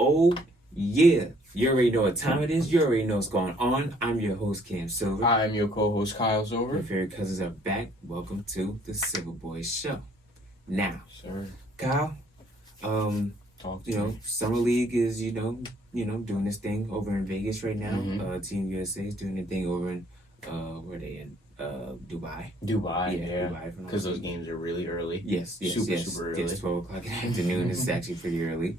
Oh, yeah. You already know what time it is. You already know what's going on. I'm your host, Cam Silver. I'm your co-host, Kyle Silver. Your favorite cousins are back. Welcome to the Silver Boys Show. Now, Sir. Kyle, Summer League is, doing this thing over in Vegas right now. Mm-hmm. Team USA is doing their thing over in, where they in? Dubai. Dubai, yeah. Dubai. Because those games are really early. Yes. Super early. Yes, 12 o'clock in the afternoon. It's actually pretty early.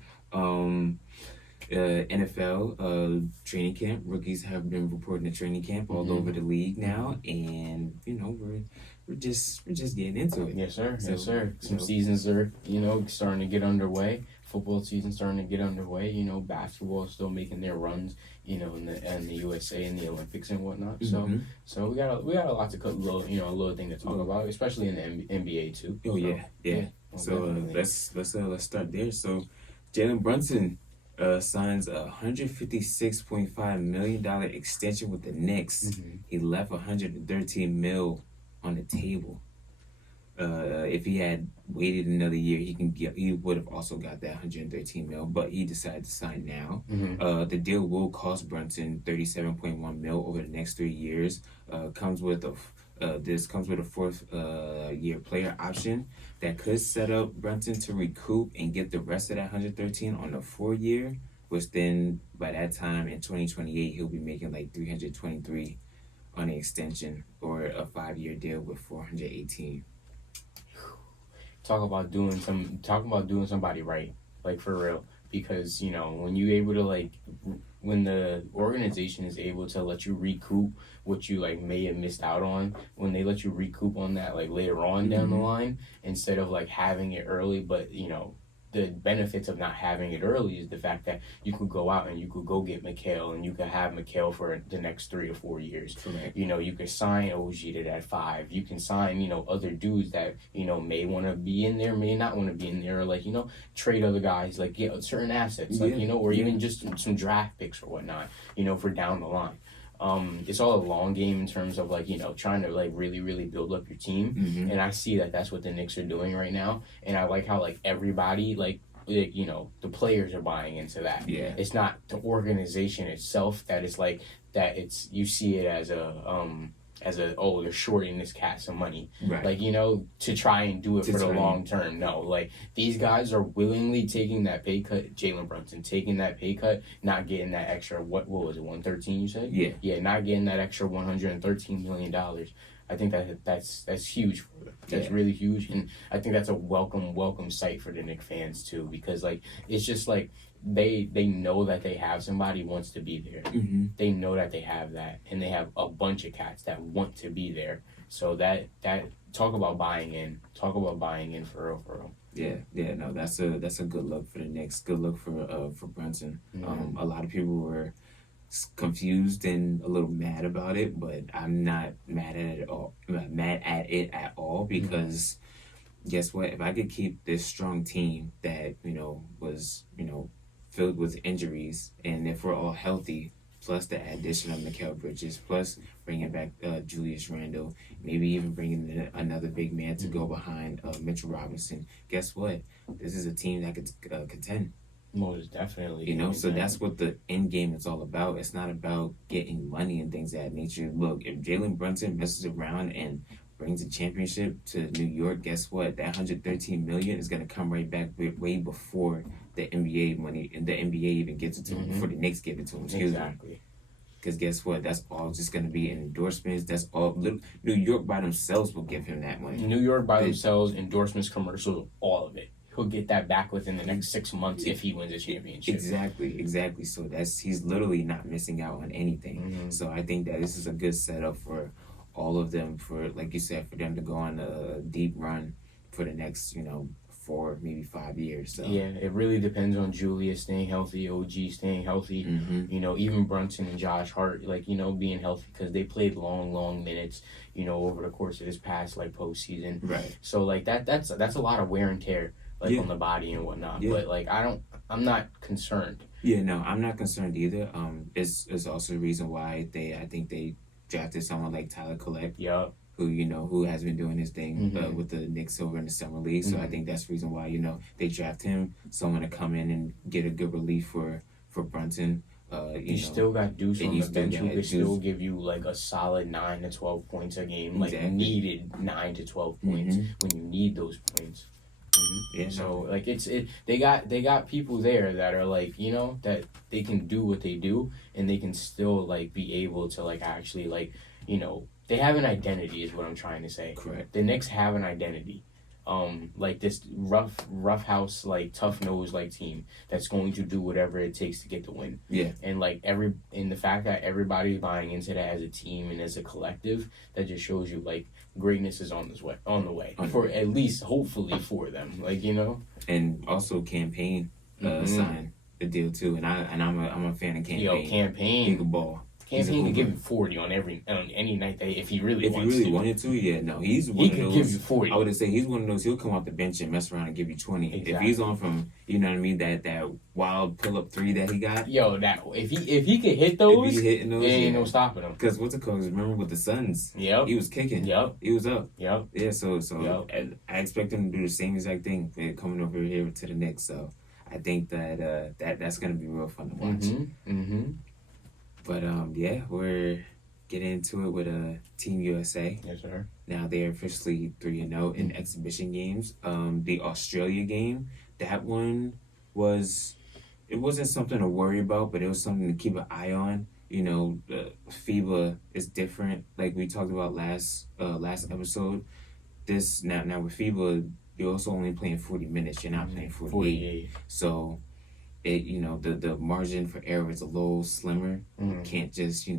NFL training camp. Rookies have been reporting to training camp all over the league now, and we're just getting into it. Yes, sir. Some seasons are starting to get underway. Football season starting to get underway. Basketball is still making their runs. In the USA and the Olympics and whatnot. Mm-hmm. So we got a lot to a little thing to talk about, especially in the NBA too. Oh so, yeah. So let's start there. So Jalen Brunson signs a $156.5 million extension with the Knicks. Mm-hmm. He left $113 million on the table. If he had waited another year, he would have also got that $113 million, but he decided to sign now. Mm-hmm. The deal will cost Brunson $37.1 million over the next 3 years. Comes with a fourth year player option that could set up Brunson to recoup and get the rest of that $113 on the 4 year, which then by that time in 2028 he'll be making like $323 on the extension, or a 5-year deal with $418. Talk about doing somebody right, like for real. Because when you able to when the organization is able to let you recoup what you may have missed out on, when they let you recoup on that later on down the line, instead of having it early. But the benefits of not having it early is the fact that you could go out and you could go get Mikal, and you could have Mikal for the next 3 to 4 years. Correct. You could sign OG to that 5. You can sign, other dudes that, may want to be in there, may not want to be in there, or trade other guys, get certain assets, or even just some draft picks or whatnot, for down the line. It's all a long game in terms of trying to really, really build up your team. Mm-hmm. And I see that that's what the Knicks are doing right now. And I like how everybody the players are buying into that. Yeah. It's not the organization itself that is you see it as they're shorting this cat some money. Right. To try and do it for the long term. No, these guys are willingly taking that pay cut. Jalen Brunson taking that pay cut, not getting that extra, what was it, 113 you said? Yeah. Yeah, not getting that extra $113 million. I think that's huge for them. That's really huge, and I think that's a welcome sight for the Knicks fans too, because it's just they know that they have somebody who wants to be there. Mm-hmm. They know that they have that, and they have a bunch of cats that want to be there. So that talk about buying in for real. Yeah, no, that's a good look for the Knicks. Good look for Brunson. Mm-hmm. A lot of people were confused and a little mad about it, but I'm not mad at it at all, because guess what? If I could keep this strong team that was filled with injuries, and if we're all healthy, plus the addition of Mikal Bridges, plus bringing back Julius Randle, maybe even bringing in another big man to go behind Mitchell Robinson, guess what? This is a team that could contend. Most definitely. So that's what the end game is all about. It's not about getting money and things of that nature. Look, if Jalen Brunson messes around and brings a championship to New York, guess what? That $113 million is going to come right back way before the NBA money, and the NBA even gets it to him, before the Knicks give it to him. Exactly. Because guess what? That's all just going to be endorsements. That's all. New York by themselves will give him that money. New York by themselves, endorsements, commercials, all of it. He'll get that back within the next 6 months if he wins a championship. Exactly. So he's literally not missing out on anything. Mm-hmm. So I think that this is a good setup for all of them, for, like you said, for them to go on a deep run for the next 4, maybe 5 years. So yeah, it really depends on Julius staying healthy, OG staying healthy. Mm-hmm. Even Brunson and Josh Hart, being healthy, because they played long minutes, over the course of this past postseason. Right. So that's a lot of wear and tear. On the body and whatnot. Yeah. But I'm not concerned. Yeah, no, I'm not concerned either. It's also the reason why I think they drafted someone like Tyler Collette. Yup. who has been doing his thing with the Knicks over in the summer league. So I think that's the reason why they draft him, someone to come in and get a good relief for Brunson. You still got Deuce on the bench who could still give you like a solid 9 to 12 points a game, like needed 9 to 12 points when you need those points. Yeah, so like they got people there that are like that they can do what they do and they can still like be able to like actually like they have an identity is what I'm trying to say. Correct. The Knicks have an identity. Like this rough house, like tough nose like team that's going to do whatever it takes to get the win. Yeah. And like the fact that everybody's buying into that as a team and as a collective, that just shows you like greatness is on the way for at least hopefully for them. Like And also Campaign signed the deal too, and I'm a fan of Campaign. Yo, Campaign. He can ball. Campaign could give you 40 on any night if he really wanted to. Yeah, no, he's one he of could those. Give you 40. I would say he's one of those. He'll come off the bench and mess around and give you 20. Exactly. If he's on from, you know what I mean, that wild pull up 3 that he got. Yo, that if he could hit those, if he hitting those, ain't no stopping him. Because what's it called? Remember with the Suns? Yep. He was kicking. Yep. He was up. Yep. Yeah. So I expect him to do the same exact thing coming over here to the Knicks. So I think that's gonna be real fun to watch. But yeah, we're getting into it with Team USA. Yes, sir. Now they're officially 3-0 in exhibition games. The Australia game, that one it wasn't something to worry about, but it was something to keep an eye on. FIBA is different, like we talked about last episode. This now with FIBA, you're also only playing 40 minutes. You're not playing 48. So the margin for error is a little slimmer. You can't just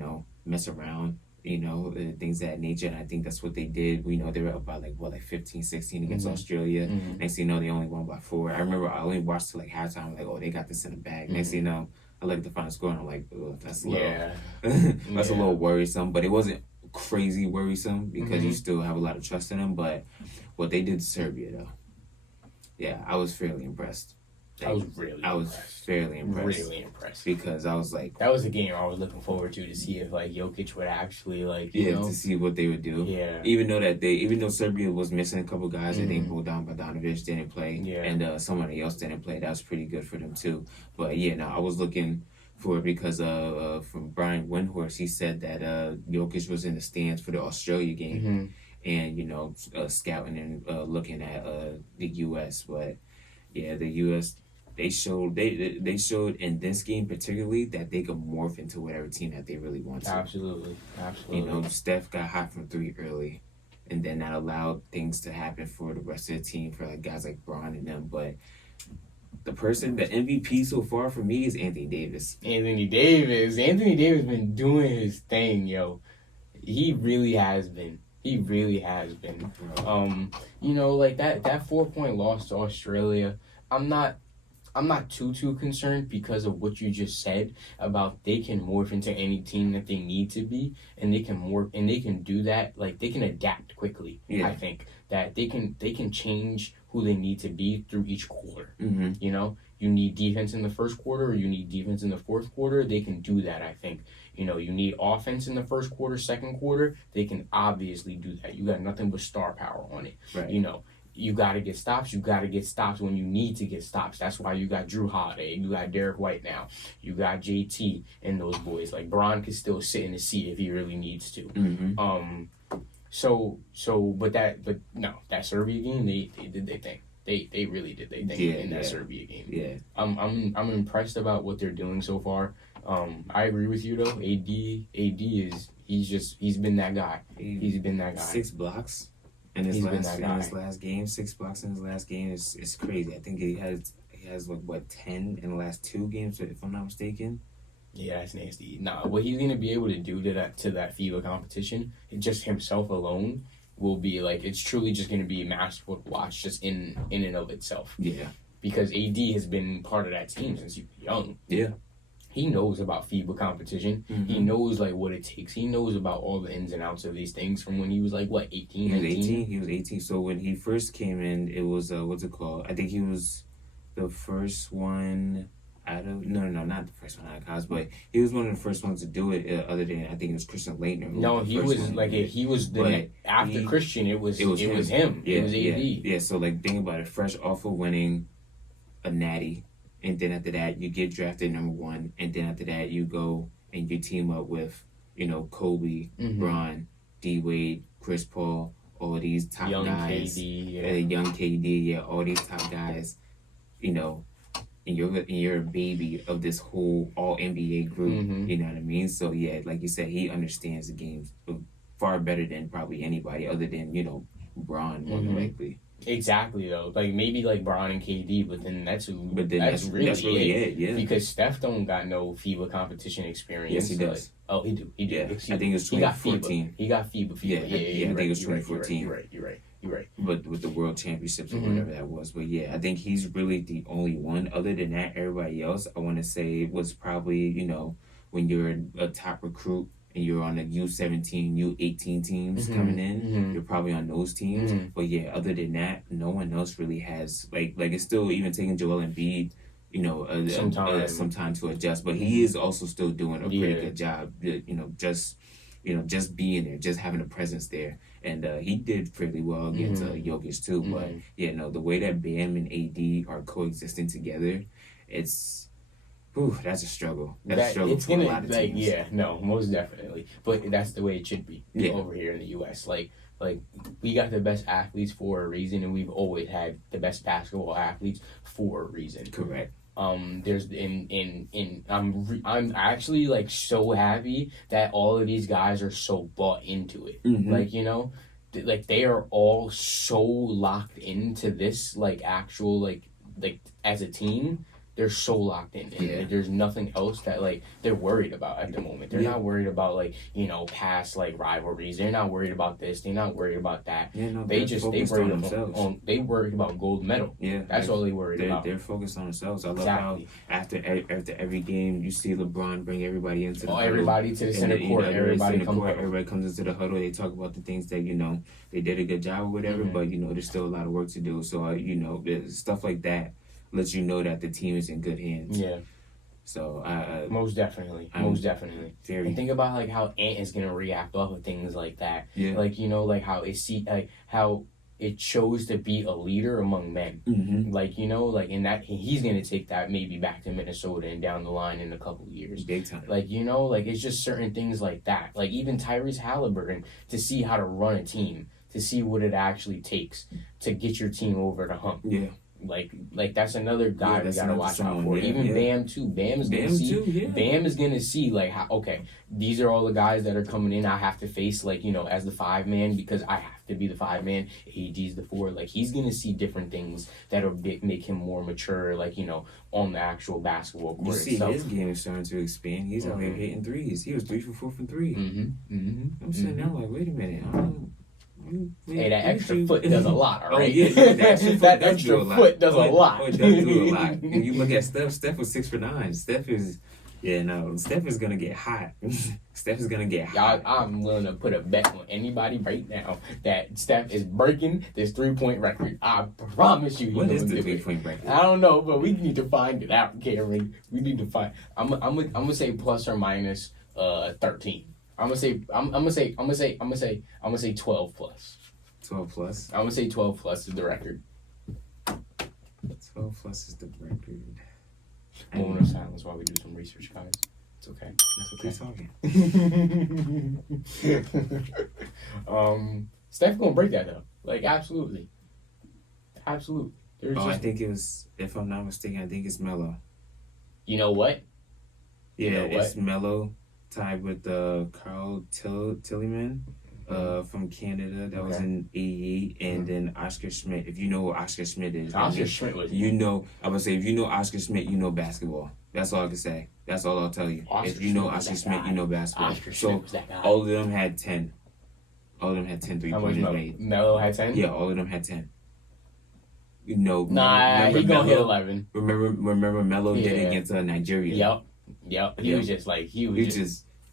mess around, things of that nature. And I think that's what they did. We know they were up by like 15, 16 against Australia. Next thing you know, they only won by 4. I remember I only watched till like halftime. I'm like, oh, they got this in the bag. Next thing you know, I look at the final score and I'm like, oh, that's a little, that's a little worrisome. But it wasn't crazy worrisome because you still have a lot of trust in them. But what they did to Serbia, though, yeah, I was fairly impressed. I was fairly impressed. Really impressed. Because I was like... That was a game I was looking forward to see if, like, Jokic would actually, like, to see what they would do. Yeah. Even though Serbia was missing a couple guys, I think Bojan Bogdanovic didn't play. Yeah. And somebody else didn't play. That was pretty good for them, too. But, yeah, no, I was looking for it because from Brian Windhorst, he said that Jokic was in the stands for the Australia game. And, scouting and looking at the U.S. But, yeah, the U.S., they showed in this game particularly that they could morph into whatever team that they really want to. Absolutely. Steph got hot from 3 early, and then that allowed things to happen for the rest of the team, for like guys like Bron and them. But the MVP so far for me is Anthony Davis. Anthony Davis been doing his thing, yo. He really has been. Like that 4-point loss to Australia, I'm not too concerned because of what you just said about they can morph into any team that they need to be, and they can morph and they can do that, like they can adapt quickly. Yeah. I think that they can change who they need to be through each quarter. You need defense in the first quarter or you need defense in the fourth quarter, they can do that. I think you need offense in the first quarter, second quarter, they can obviously do that. You got nothing but star power on it. Right. You got to get stops. You got to get stops when you need to get stops. That's why you got Drew Holiday. You got Derek White now. You got JT and those boys. Like, Bron could still sit in the seat if he really needs to. That Serbia game, they did their thing. They really did their thing in that Serbia game. Yeah. I'm impressed about what they're doing so far. I agree with you though. AD he's been that guy. He's been that guy. 6 blocks. In his last game, 6 blocks in his last game is crazy. I think he has 10 in the last 2 games, if I'm not mistaken. Yeah, that's nasty. Nah, what he's gonna be able to do to that FIBA competition, just himself alone, will be like, it's truly just gonna be masterful to watch, just in and of itself. Yeah. Because AD has been part of that team since he was young. Yeah. He knows about FIBA competition. He knows, like, what it takes. He knows about all the ins and outs of these things from when he was, like, 18, 19? He was 18. So when he first came in, it was, what's it called? I think he was the first one. not the first one out of college, but he was one of the first ones to do it. Other than I think it was Christian Laettner. No, he was after Christian. It was him. Yeah, it was AD. Yeah. So like, think about it. Fresh off of winning a natty, and then after that you get drafted number 1, and then after that you go and you team up with Kobe, Bron, D Wade, Chris Paul, all these top young guys, KD, young KD, all these top guys, and you're a baby of this whole all NBA group. You know what I mean? So yeah, like you said, he understands the game far better than probably anybody other than Bron more than likely. Exactly though, like maybe like Bron and KD, but then that's really it. Yeah. Because Steph don't got no FIBA competition experience. Yes, he does. Oh, he do. Yeah, I think it was 2014. He got FIBA. Yeah, I think it was 2014. You're right. But with the World Championships or whatever that was. But yeah, I think he's really the only one. Other than that, everybody else, I want to say, was probably, when you're a top recruit and you're on the U17, U18 teams coming in, you're probably on those teams. But yeah, other than that, no one else really has, like it's still even taking Joel Embiid, some time to adjust. But he is also still doing a pretty good job, just being there, just having a presence there. And he did fairly well against Jokic too. But yeah, no, the way that Bam and AD are coexisting together, that's a struggle. That's a struggle for a lot of teams. Yeah, no, most definitely. But that's the way it should be over here in the U.S. Like we got the best athletes for a reason, and we've always had the best basketball athletes for a reason. Correct. There's I'm actually like so happy that all of these guys are so bought into it. Like they are all so locked into this actual like as a team. They're so locked in. And there's nothing else that they're worried about at the moment. They're not worried about past rivalries. They're not worried about this. They're not worried about that. Yeah, no, they worried about gold medal. Yeah, that's all they worried about. They're focused on themselves. I love how after every game you see LeBron bring everybody into the huddle. Everybody to the center court. Everybody comes into the huddle. They talk about the things that they did a good job or whatever. But there's still a lot of work to do. So stuff like that lets you know that the team is in good hands. Yeah. So most definitely. And think about how Ant is gonna react off of things like that. Yeah. How it chose to be a leader among men. And that he's gonna take that maybe back to Minnesota and down the line in a couple of years. Big time. It's just certain things like that. Even Tyrese Halliburton, to see how to run a team, to see what it actually takes to get your team over the hump. Yeah. That's another guy we gotta watch out for. Bam too. Bam is gonna see how these are all the guys that are coming in. I have to face as the 5-man because I have to be the 5-man. AD's the 4. He's gonna see different things that'll make him more mature. On the actual basketball court. You see, his game is starting to expand. He's out here hitting threes. He was 3 for 4 from 3. I'm sitting there wait a minute. Hey, that extra foot does a lot, all right? Oh, yeah, that extra foot does a lot. It does do a lot. And you look at Steph was 6 for 9. Steph is gonna get hot. Steph is gonna get hot. I'm willing to put a bet on anybody right now that Steph is breaking this 3-point record. I promise you. What is the 3-point record? I don't know, but we need to find it out, Cameron. We need to find. I'm gonna say plus or minus 13. I'm gonna say 12 plus. 12 plus. I'm gonna say 12 plus is the record. 12 plus is the record. Moment of silence while we do some research, guys. It's okay. That's okay. Steph gonna break that though. Absolutely. I think it was, if I'm not mistaken, I think it's Melo. You know what? Yeah, it's Melo tied with Carl Tillman from Canada. That was in 88. And then Oscar Schmidt. If you know who Oscar Schmidt is. Oscar Schmidt was... I would say if you know Oscar Schmidt, you know basketball. That's all I can say. That's all I'll tell you. If you know Oscar Schmidt, you know basketball. So all of them had 10. All of them had 10 3-pointers made. Melo had 10? Yeah, all of them had 10. He gonna hit 11. Remember Melo did it against Nigeria. Yep. He was just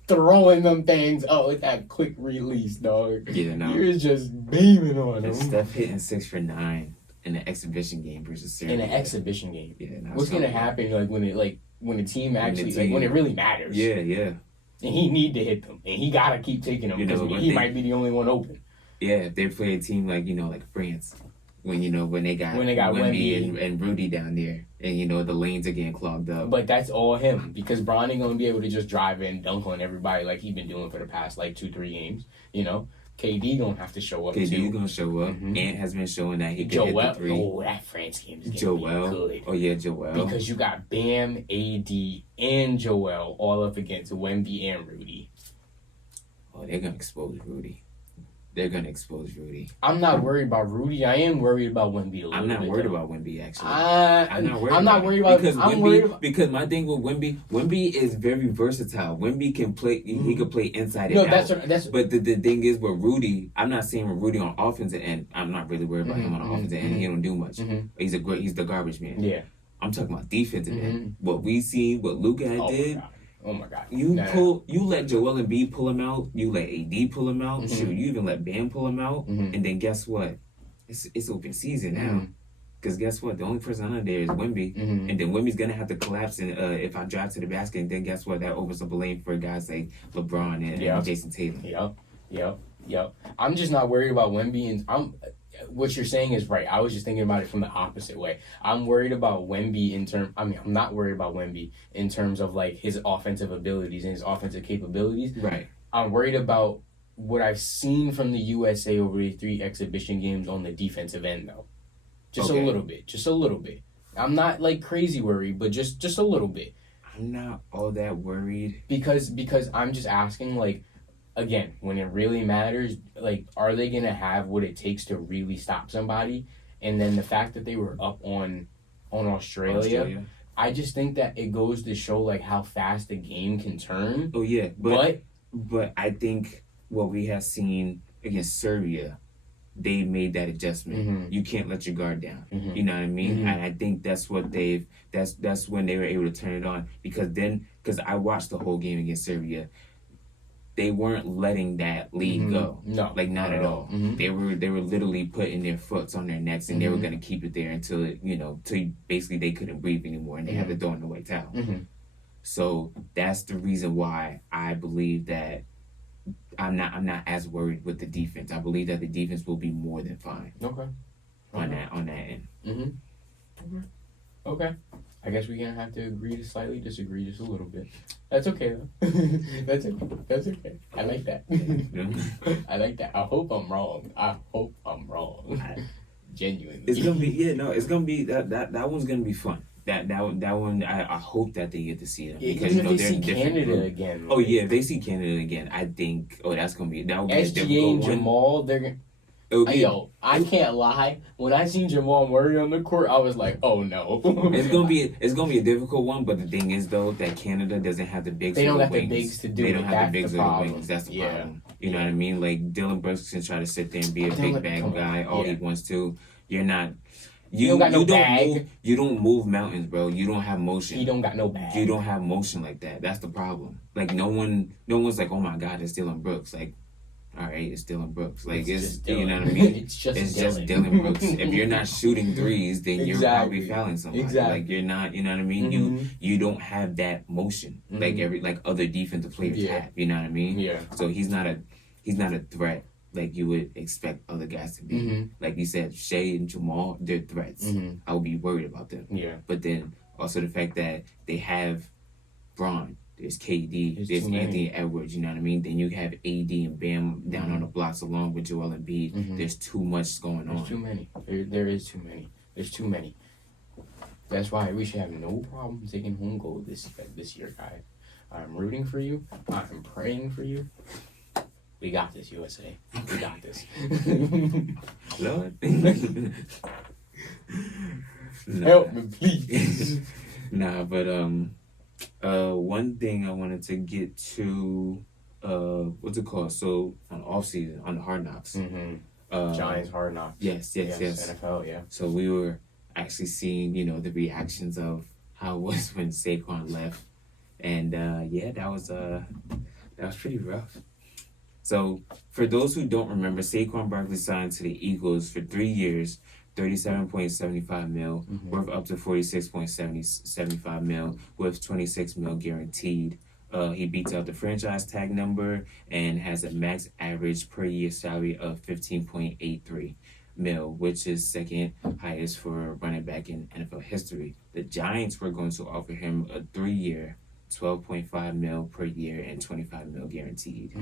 throwing them things with that quick release, dog. Yeah, no. He was just beaming on them. Steph hitting 6 for 9 in an exhibition game versus Serbia. In an exhibition game. Yeah. What's gonna happen when it when the team actually like when it really matters. Yeah. And he need to hit them, and he gotta keep taking them because he might be the only one open. Yeah, if they play a team like France, when they got Wemby and Rudy down there, and the lanes are getting clogged up. But that's all him because Bron ain't gonna be able to just drive in, dunk on everybody like he's been doing for the past 2-3 games. KD gonna have to show up too. KD gonna show up. Ant has been showing that he can hit the three. Oh, that France game is gonna be good. Oh yeah, Joel. Because you got Bam, AD, and Joel all up against Wemby and Rudy. Oh, they're gonna expose Rudy. I'm not worried about Rudy. I am worried about Wemby a little bit. I'm not worried about Wemby, actually. I'm not worried about because my thing with Wemby is very versatile. Wemby can play. He could play inside and out. But the thing is with Rudy, I'm not saying with Rudy on offensive end. I'm not really worried about him on offensive end. He don't do much. He's the garbage man. Yeah. I'm talking about defensive end. What we see, what Luka did. Oh my God! You let Joel Embiid pull him out. You let AD pull him out. Shoot, you even let Bam pull him out. And then guess what? It's open season now. Because guess what? The only person under there is Wemby. And then Wemby's gonna have to collapse. And if I drive to the basket, and then guess what? That opens up a lane for guys like LeBron and Jason Tatum. Yep. I'm just not worried about Wemby, and what you're saying is right. I was just thinking about it from the opposite way. I'm worried about Wemby I'm not worried about Wemby in terms of his offensive abilities and his offensive capabilities. Right. I'm worried about what I've seen from the USA over the 3 exhibition games on the defensive end, though. Just a little bit. I'm not crazy worried, but just a little bit. I'm not all that worried because I'm just asking again, when it really matters, are they going to have what it takes to really stop somebody? And then the fact that they were up on Australia, I just think that it goes to show, how fast the game can turn. Oh, yeah. But I think what we have seen against Serbia, they made that adjustment. You can't let your guard down. You know what I mean? And I think that's what that's when they were able to turn it on. Because I watched the whole game against Serbia. They weren't letting that lead go. No. Not at all. They were literally putting their foots on their necks and they were going to keep it there until till basically they couldn't breathe anymore and they had to throw in the white towel. So that's the reason why I believe that I'm not as worried with the defense. I believe that the defense will be more than fine. Okay. On that end. Okay. I guess we're gonna have to agree to slightly disagree just a little bit. That's okay though. That's okay. I like that. I like that. I hope I'm wrong. Genuinely. It's gonna be it's gonna be that one's gonna be fun. That one I hope that they get to see them because if they see Canada again. Oh yeah, if they see Canada again, I think that would be SGA and Jamal. They're gonna. I can't lie. When I seen Jamal Murray on the court, I was like, "Oh no!" It's gonna be a difficult one. But the thing is, though, that Canada doesn't have the bigs. They don't have the bigs to do it. They don't have the bigs or the problem. wings. That's the problem. You know what I mean? Dylan Brunson try to sit there and be a big bag guy. All he wants to. You're not. You don't move mountains, bro. You don't have motion. He don't got no bag. You don't have motion like that. That's the problem. No one's like, oh my God, it's Dylan Brooks. All right, it's Dylan Brooks. It's you know what I mean? It's just Dylan Brooks. If you're not shooting threes, then you're probably fouling somebody. Exactly. You're not. You know what I mean? You don't have that motion like other defensive players have. You know what I mean? Yeah. So he's not a threat like you would expect other guys to be. Like you said, Shea and Jamal, they're threats. I would be worried about them. Yeah. But then also the fact that they have Bron. There's KD, there's Anthony Edwards, you know what I mean? Then you have AD and Bam down on the blocks along with Joel Embiid. There's too much going on. There's too many. There is too many. There's too many. That's why we should have no problem taking home gold this year, guys. I'm rooting for you. I'm praying for you. We got this, USA. We got this. Lord. Help me, please. Nah, but one thing I wanted to get to, what's it called? So on off season, on the Hard Knocks. Giants Hard Knocks. Yes. NFL, yeah. So we were actually seeing, the reactions of how it was when Saquon left, and that was pretty rough. So for those who don't remember, Saquon Barkley signed to the Eagles for 3 years, $37.75 mil, worth up to $46.75 mil, with $26 mil guaranteed. He beats out the franchise tag number and has a max average per year salary of $15.83 mil, which is second highest for a running back in NFL history. The Giants were going to offer him a 3-year, $12.5 mil per year and $25 mil guaranteed.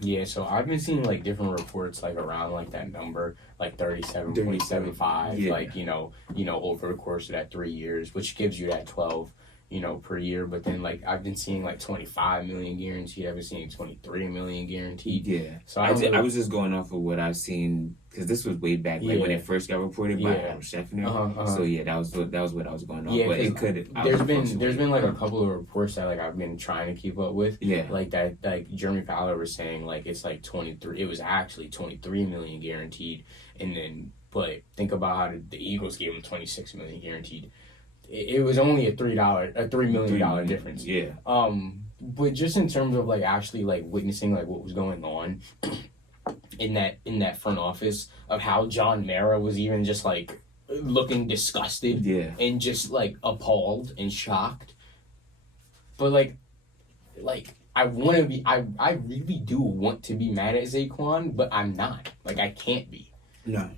Yeah, so I've been seeing like different reports like around like that number, like 37.75, yeah. like you know over the course of that 3 years, which gives you that 12, per year. But then like I've been seeing like 25 million guaranteed. I've been seeing 23 million guaranteed. Yeah. So I was just going off of what I've seen, because this was way back when it first got reported by Adam Scheffner. So yeah, that was what I was going off. Yeah, but it could. There's been like a couple of reports that like I've been trying to keep up with. Yeah. Like that, like Jeremy Fowler was saying, like it's like 23. It was actually 23 million guaranteed, and then but think about how the Eagles gave him 26 million guaranteed. It was only a $3 million difference. Yeah. But just in terms of like actually like witnessing like what was going on in that front office, of how John Mara was even just like looking disgusted and just like appalled and shocked. But like I want to be, I really do want to be mad at Saquon, but I'm not. Like I can't be. No.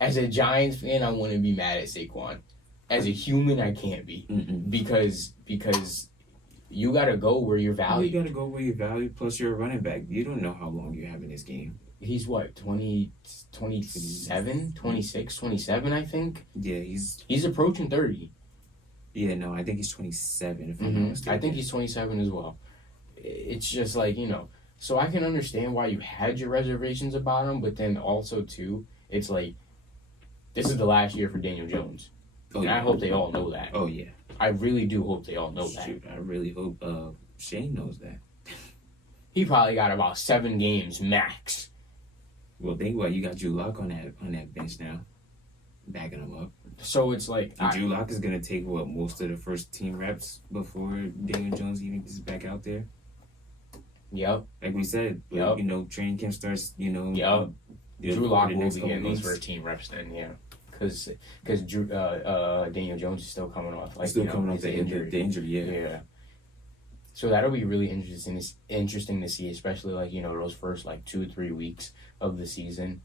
As a Giants fan, I want to be mad at Saquon. As a human, I can't be. Because you got to go where you're valued. You got to go where you're valued, plus you're a running back. You don't know how long you have in this game. He's what, 27, 26, 27, I think? Yeah, he's approaching 30. Yeah, no, I think he's 27, if I'm not mistaken. I think he's 27 as well. It's just like, so I can understand why you had your reservations about him, but then also, too, it's like, this is the last year for Daniel Jones. And I hope they all know that. Oh, yeah. I really do hope they all know that. I really hope Shane knows that. He probably got about 7 games max. Well, think about it. You got Drew Lock on that bench now, backing him up. So it's like Drew Lock is gonna take most of the first team reps before Daniel Jones even gets back out there. Yep. Like we said, training camp starts. Yep. Drew Lock will be getting those first team reps then, yeah. Because Daniel Jones is still coming off the injury, yeah. So that'll be really interesting to see, especially like those first like 2-3 weeks of the season.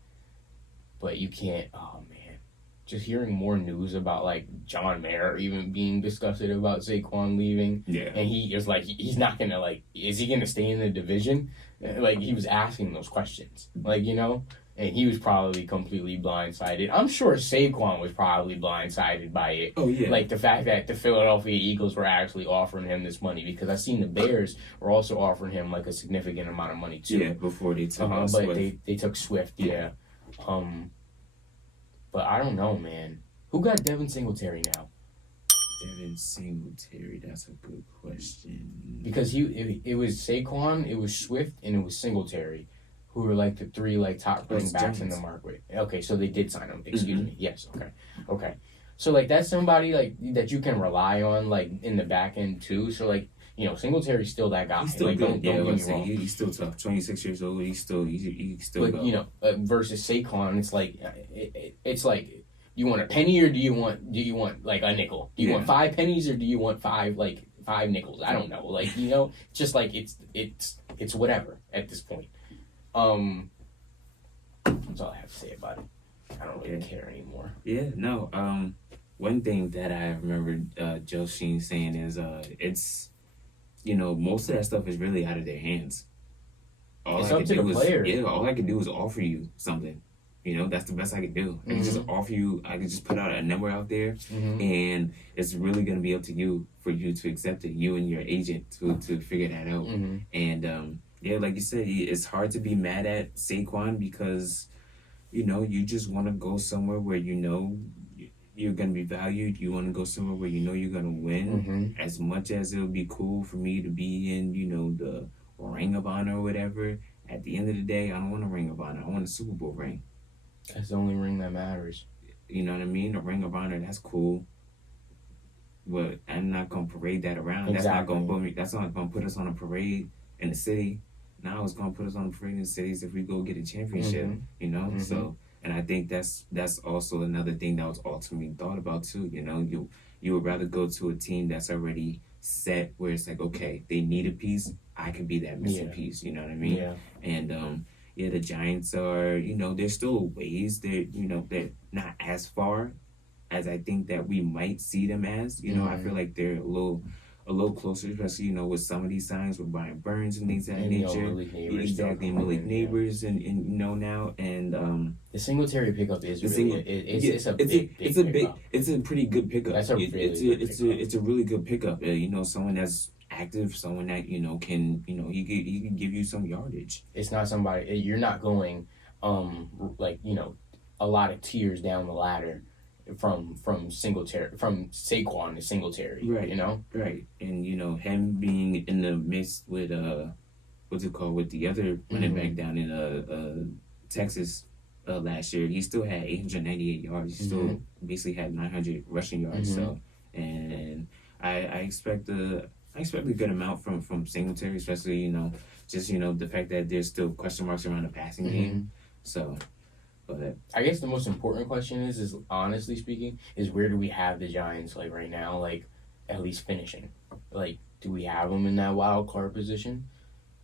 But you can't. Oh man, just hearing more news about like John Mayer even being disgusted about Saquon leaving. Yeah, and he is like he's not gonna like. Is he gonna stay in the division? Like he was asking those questions, And he was probably completely blindsided. I'm sure Saquon was probably blindsided by it. Oh, yeah. Like the fact that the Philadelphia Eagles were actually offering him this money, because I've seen the Bears were also offering him like a significant amount of money too. Yeah, before they took but Swift. they took Swift, yeah. But I don't know, man. Who got Devin Singletary now? Devin Singletary, that's a good question. Because it was Saquon, it was Swift, and it was Singletary, who were like the 3 like top running backs in the market. Okay, so they did sign him. Excuse me. Yes. Okay. So like that's somebody like that you can rely on like in the back end too. So like Singletary's still that guy. He's still like good. Don't get me wrong. He's still tough. 26 years old. He's still. But go. Versus Saquon, it's like it's like. You want a penny or do you want like a nickel? Do you want 5 pennies or do you want 5 nickels? I don't know. Like just like it's whatever at this point. That's all I have to say about it. I don't really care anymore. Yeah, no. One thing that I remember Joe Sheen saying is it's most of that stuff is really out of their hands. It's up to the player. Yeah, all I can do is offer you something. That's the best I could do. I can just offer you. I can just put out a number out there, and it's really gonna be up to you for you to accept it. You and your agent to figure that out. And like you said, it's hard to be mad at Saquon because you just want to go somewhere where you're gonna be valued. You want to go somewhere where you're gonna win. As much as it'll be cool for me to be in the Ring of Honor or whatever. At the end of the day, I don't want a Ring of Honor. I want a Super Bowl ring. That's the only ring that matters. You know what I mean? The Ring of Honor, that's cool. But I'm not gonna parade that around. Exactly. That's not gonna put us on a parade in the city. Now it's gonna put us on a parade in the cities if we go get a championship. So And I think that's also another thing that was ultimately thought about too. You would rather go to a team that's already set where it's like, okay, they need a piece, I can be that missing piece. You know what I mean? Yeah. And yeah, the Giants are, there's still ways. They're not as far as I think that we might see them as. I feel like they're a little closer, especially, with some of these signs with Brian Burns and things of that nature. Exactly, Malik Neighbors and now and the Singletary pickup is really it's a pretty good pickup. That's a really good pickup. It's a really good pickup. Someone that's active, someone that can he can give you some yardage. It's not somebody you're not going a lot of tiers down the ladder from Saquon to Singletary, right? Right, and him being in the midst with what's it called, with the other running back down in Texas last year, he still had 898 yards. He still basically had 900 rushing yards. So, and I expect a good amount from Singletary, especially just the fact that there's still question marks around the passing game. So. But I guess the most important question is honestly speaking, is where do we have the Giants right now, at least finishing? Do we have them in that wild card position?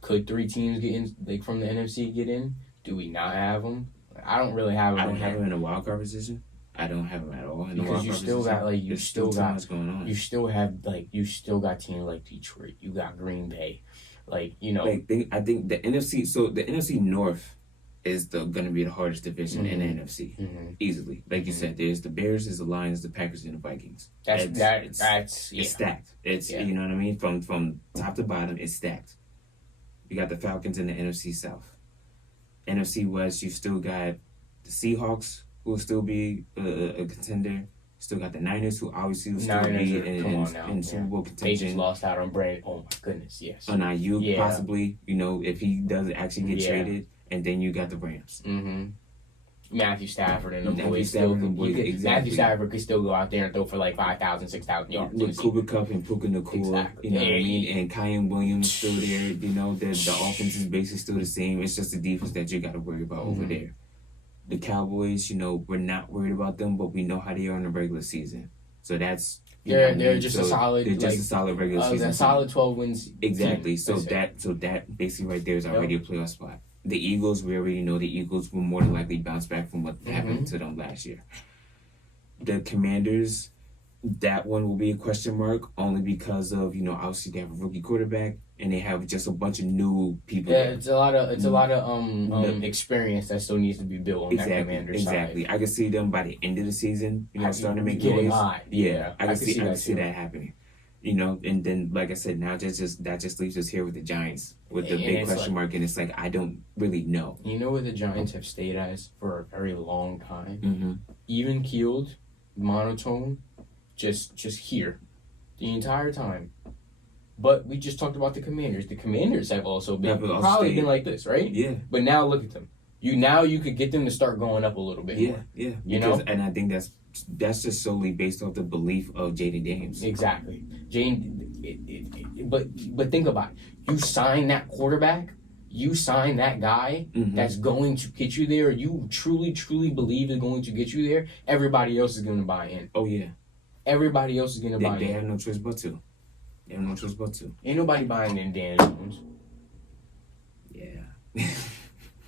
Could 3 teams get in, from the NFC get in? Do we not have them? I don't really have them. I don't have them in a wild card position. I don't have them at all in the because wild card you still position. got you There's still too got much going on. You still have you still got teams like Detroit. You got Green Bay, I think the NFC. So the NFC North is going to be the hardest division in the NFC, easily. Like you said, there's the Bears, there's the Lions, the Packers, and the Vikings. It's stacked. It's you know what I mean. From top to bottom, it's stacked. You got the Falcons in the NFC South. NFC West, you still got the Seahawks, who will still be a contender. Still got the Niners, who obviously will still be in Super Bowl contention. They just lost out on Brandon. Oh my goodness, yes. On Ayuk, possibly. If he does actually get traded. And then you got the Rams. Matthew Stafford and them boys. Exactly. Matthew Stafford could still go out there and throw for 5,000, 6,000 yards. With Cooper Kupp and Puka Nacua, exactly. What I mean? And Kyron Williams still there. The offense is basically still the same. It's just the defense that you got to worry about over there. The Cowboys, we're not worried about them, but we know how they are in the regular season. So that's... They're just a solid... They're just a solid regular season. A solid 12 wins. Exactly. So that basically right there is already a playoff spot. The Eagles, we already know the Eagles will more than likely bounce back from what happened to them last year. The Commanders, that one will be a question mark only because of, obviously they have a rookie quarterback and they have just a bunch of new people. Yeah, it's a lot of experience that still needs to be built on that Commanders side. Exactly. I can see them by the end of the season, starting to make noise. Yeah, I can see that happening. And then, like I said, now that just leaves us here with the Giants with the big question mark, and it's like I don't really know. You know where the Giants have stayed as for a very long time, even keeled, monotone, just here, the entire time. But we just talked about the Commanders. The Commanders have also been been like this, right? Yeah. But now look at them. You could get them to start going up a little bit. Yeah. And I think that's just solely based off the belief of Jaden Daniels. Exactly. But think about it. You sign that quarterback, you sign that guy that's going to get you there, you truly, truly believe is going to get you there, everybody else is going to buy in. Oh, yeah. Everybody else is going to buy in. They have no choice but to. Ain't nobody buying in Dan Jones. Yeah.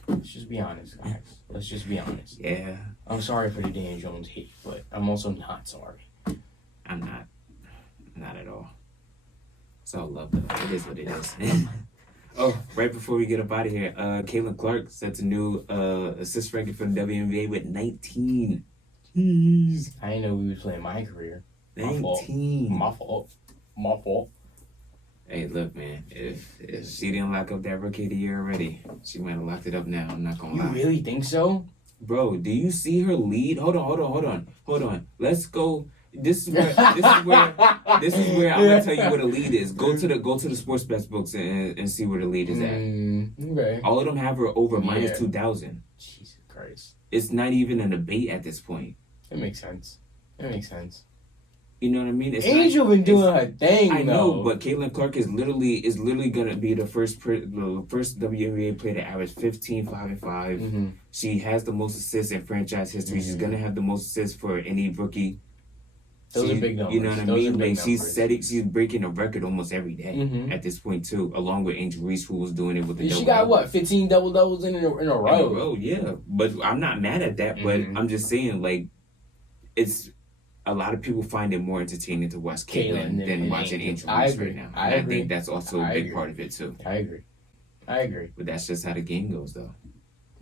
Let's just be honest, guys. Let's just be honest. Yeah. I'm sorry for the Dan Jones hate, but I'm also not sorry. I'm not. Not at all. It's all love, though. It is what it is. Oh, right before we get up out of here, Caitlin Clark sets a new assist record for the WNBA with 19. Jeez. I didn't know we was playing my career. 19. My fault. Hey, look, man. If she didn't lock up that rookie of the year already, she might have locked it up now. I'm not gonna lie. You really think so? Bro, do you see her lead? Hold on. Let's go. This is where I'm gonna tell you where the lead is. Go to the sports bets books and see where the lead is at. Okay. All of them have her over minus 2,000. Jesus Christ. It's not even a debate at this point. It makes sense. You know what I mean? It's Angel been doing her thing. I know, though. but Caitlin Clark is literally gonna be the first WNBA player to average 15, 5, and 5. Mm-hmm. She has the most assists in franchise history. She's gonna have the most assists for any rookie. Those are big numbers. You know what I Those mean? are big Like she's numbers. setting, she's breaking a record almost every day at this point too, along with Angel Reese, who was doing it with the. She got what 15 double doubles in a row. In a row, yeah. But I'm not mad at that. But I'm just saying, like, it's. A lot of people find it more entertaining to watch Caitlin than watching Angel Reese right now. I think that's also a big part of it too. I agree. But that's just how the game goes, though.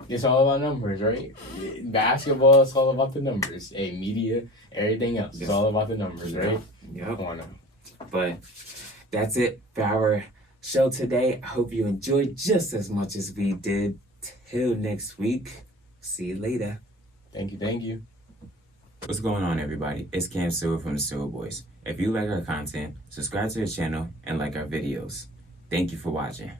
It's all about numbers, right? Basketball, it's all about the numbers. Hey, media, everything else, it's all about the numbers, right? Yep. Come on now. But that's it for our show today. I hope you enjoyed just as much as we did. Till next week. See you later. Thank you. What's going on, everybody? It's Cam Silver from the Silver Boys. If you like our content, subscribe to the channel and like our videos. Thank you for watching.